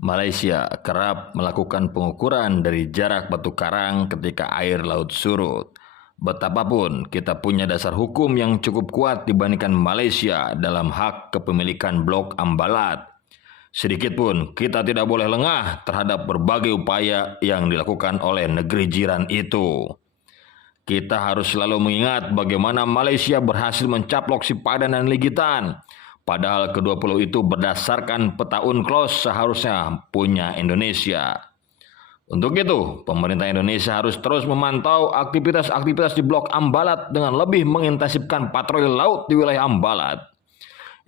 Malaysia kerap melakukan pengukuran dari jarak batu karang ketika air laut surut. Betapapun kita punya dasar hukum yang cukup kuat dibandingkan Malaysia dalam hak kepemilikan blok Ambalat, sedikitpun kita tidak boleh lengah terhadap berbagai upaya yang dilakukan oleh negeri jiran itu. Kita harus selalu mengingat bagaimana Malaysia berhasil mencaplok Sipadan dan Ligitan. Padahal kedua pulau itu berdasarkan peta UNCLOS seharusnya punya Indonesia. Untuk itu, pemerintah Indonesia harus terus memantau aktivitas-aktivitas di Blok Ambalat dengan lebih mengintensifkan patroli laut di wilayah Ambalat.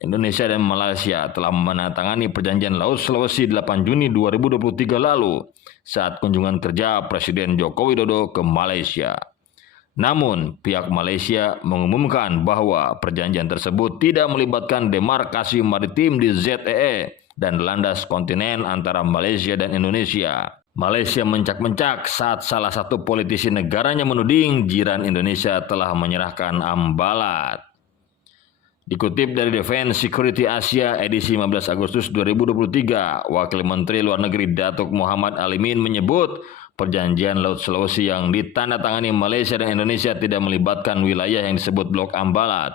Indonesia dan Malaysia telah menandatangani perjanjian Laut Sulawesi 8 Juni 2023 lalu saat kunjungan kerja Presiden Joko Widodo ke Malaysia. Namun, pihak Malaysia mengumumkan bahwa perjanjian tersebut tidak melibatkan demarkasi maritim di ZEE dan landas kontinen antara Malaysia dan Indonesia. Malaysia mencak-mencak saat salah satu politisi negaranya menuding jiran Indonesia telah menyerahkan Ambalat. Dikutip dari Defense Security Asia edisi 15 Agustus 2023, Wakil Menteri Luar Negeri Datuk Muhammad Alimin menyebut perjanjian Laut Sulawesi yang ditandatangani Malaysia dan Indonesia tidak melibatkan wilayah yang disebut Blok Ambalat,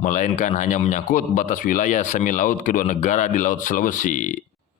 melainkan hanya menyangkut batas wilayah semi laut kedua negara di Laut Sulawesi.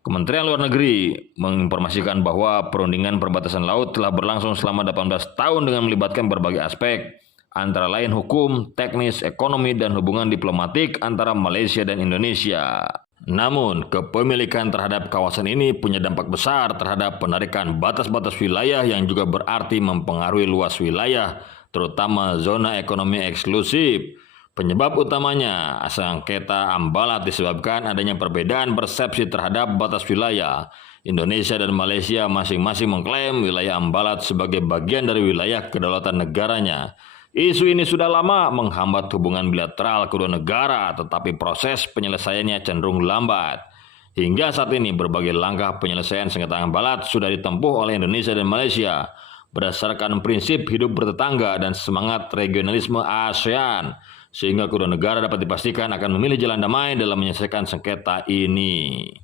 Kementerian Luar Negeri menginformasikan bahwa perundingan perbatasan laut telah berlangsung selama 18 tahun dengan melibatkan berbagai aspek, antara lain hukum, teknis, ekonomi, dan hubungan diplomatik antara Malaysia dan Indonesia. Namun, kepemilikan terhadap kawasan ini punya dampak besar terhadap penarikan batas-batas wilayah yang juga berarti mempengaruhi luas wilayah, terutama zona ekonomi eksklusif. Penyebab utamanya, sengketa Ambalat disebabkan adanya perbedaan persepsi terhadap batas wilayah. Indonesia dan Malaysia masing-masing mengklaim wilayah Ambalat sebagai bagian dari wilayah kedaulatan negaranya. Isu ini sudah lama menghambat hubungan bilateral kedua negara, tetapi proses penyelesaiannya cenderung lambat. Hingga saat ini berbagai langkah penyelesaian sengketa Ambalat sudah ditempuh oleh Indonesia dan Malaysia berdasarkan prinsip hidup bertetangga dan semangat regionalisme ASEAN, sehingga kedua negara dapat dipastikan akan memilih jalan damai dalam menyelesaikan sengketa ini.